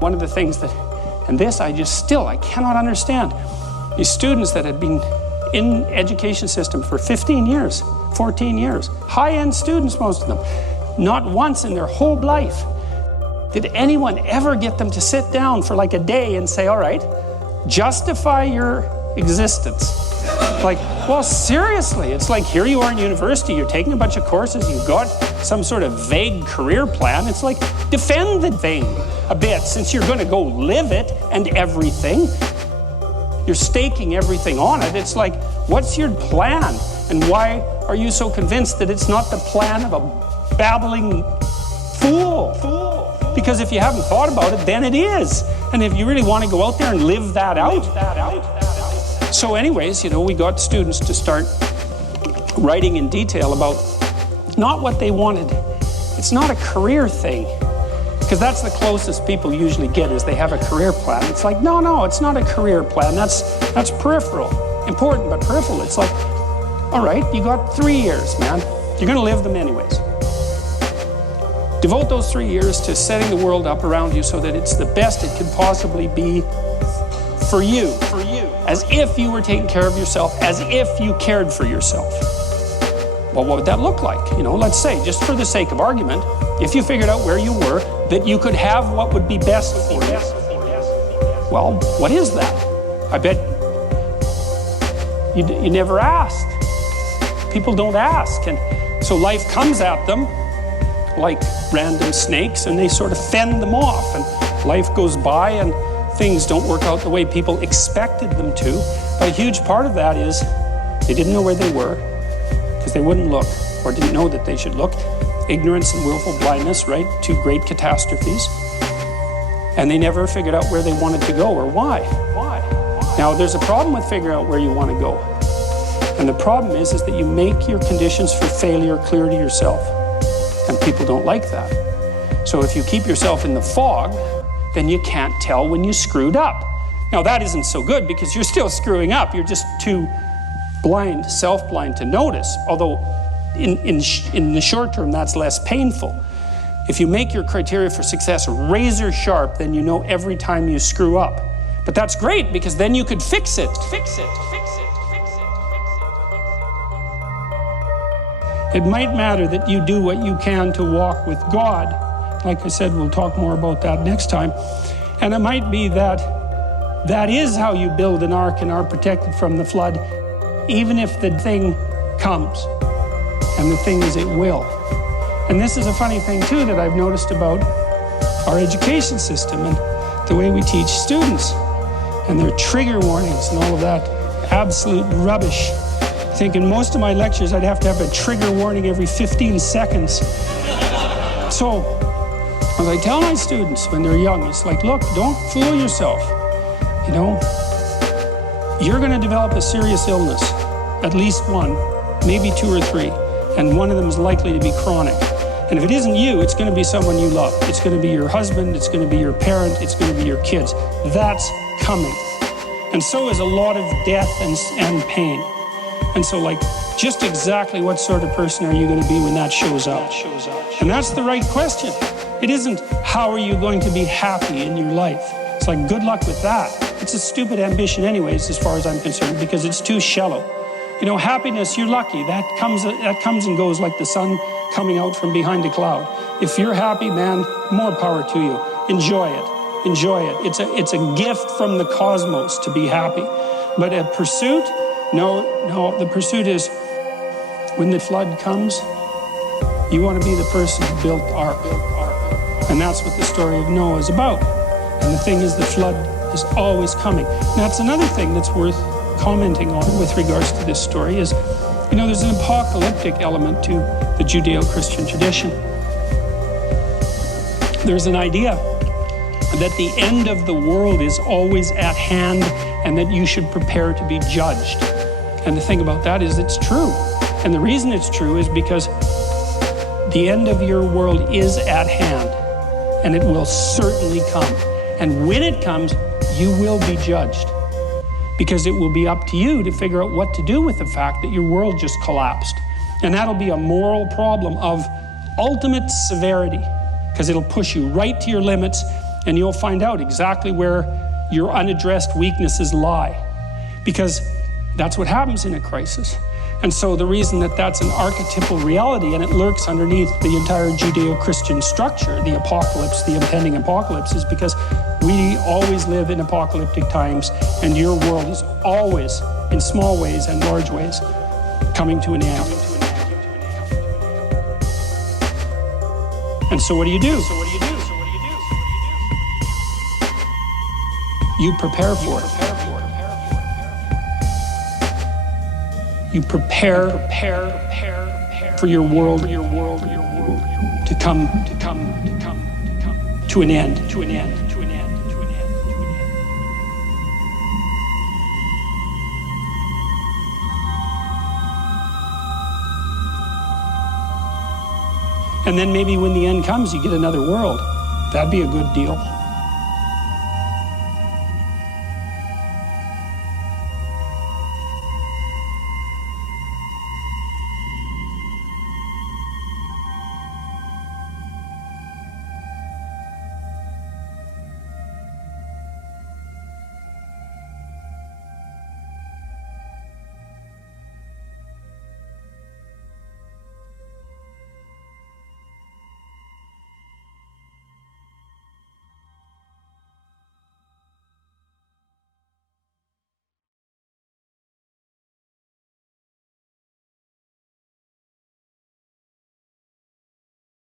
One of the things that, and this I cannot understand, these students that had been in education system for 15 years, 14 years, high-end students, most of them, not once in their whole life did anyone ever get them to sit down for like a day and say, all right, justify your existence. Like, well, seriously, it's like here you are in university, you're taking a bunch of courses, you've got some sort of vague career plan. It's like, defend the thing a bit, since you're going to go live it and everything. You're staking everything on it. It's like, what's your plan? And why are you so convinced that it's not the plan of a babbling fool? Because if you haven't thought about it, then it is. And if you really want to go out there and live that out. So anyways, we got students to start writing in detail about not what they wanted. It's not a career thing. Because that's the closest people usually get, is they have a career plan. It's like, no, it's not a career plan. That's peripheral. Important, but peripheral. It's like, all right, you got 3 years, man. You're going to live them anyways. Devote those 3 years to setting the world up around you so that it's the best it can possibly be for you. As if you were taking care of yourself, as if you cared for yourself. Well, what would that look like? Let's say, just for the sake of argument, if you figured out where you were, that you could have what would be best for you. Well, what is that? I bet you never asked. People don't ask. And so life comes at them like random snakes, and they sort of fend them off. And life goes by, and things don't work out the way people expected them to. But a huge part of that is they didn't know where they were because they wouldn't look, or didn't know that they should look. Ignorance and willful blindness, right? Two great catastrophes. And they never figured out where they wanted to go or why. Now, there's a problem with figuring out where you want to go. And the problem is that you make your conditions for failure clear to yourself. And people don't like that. So if you keep yourself in the fog, then you can't tell when you screwed up. Now, that isn't so good because you're still screwing up. You're just too blind, self-blind to notice. Although in the short term, that's less painful. If you make your criteria for success razor sharp, then you know every time you screw up. But that's great because then you could fix it. It might matter that you do what you can to walk with God. Like I said, we'll talk more about that next time. And it might be that that is how you build an ark and are protected from the flood, even if the thing comes. And the thing is, it will. And this is a funny thing, too, that I've noticed about our education system and the way we teach students and their trigger warnings and all of that absolute rubbish. I think in most of my lectures, I'd have to have a trigger warning every 15 seconds. So, as I tell my students when they're young, it's like, look, don't fool yourself. You're going to develop a serious illness, at least one, maybe 2 or 3, and one of them is likely to be chronic. And if it isn't you, it's going to be someone you love. It's going to be your husband, it's going to be your parent, it's going to be your kids. That's coming. And so is a lot of death and pain. And so, just exactly what sort of person are you going to be when that shows up? And that's the right question. It isn't, how are you going to be happy in your life? It's like, good luck with that. It's a stupid ambition anyways, as far as I'm concerned, because it's too shallow. Happiness, you're lucky. That comes and goes like the sun coming out from behind a cloud. If you're happy, man, more power to you. Enjoy it. It's a gift from the cosmos to be happy. But a pursuit, no, the pursuit is when the flood comes, you want to be the person who built the ark. And that's what the story of Noah is about. And the thing is, the flood is always coming. And that's another thing that's worth commenting on with regards to this story is, there's an apocalyptic element to the Judeo-Christian tradition. There's an idea that the end of the world is always at hand and that you should prepare to be judged. And the thing about that is it's true. And the reason it's true is because the end of your world is at hand, and it will certainly come. And when it comes, you will be judged, because it will be up to you to figure out what to do with the fact that your world just collapsed. And that'll be a moral problem of ultimate severity, because it'll push you right to your limits, And you'll find out exactly where your unaddressed weaknesses lie, because that's what happens in a crisis. And so the reason that that's an archetypal reality and it lurks underneath the entire Judeo-Christian structure, the apocalypse, the impending apocalypse, is because we always live in apocalyptic times, and your world is always, in small ways and large ways, coming to an end. And so what do you do? You prepare for it. You prepare for your world to come to an end. And then maybe when the end comes, you get another world. That'd be a good deal.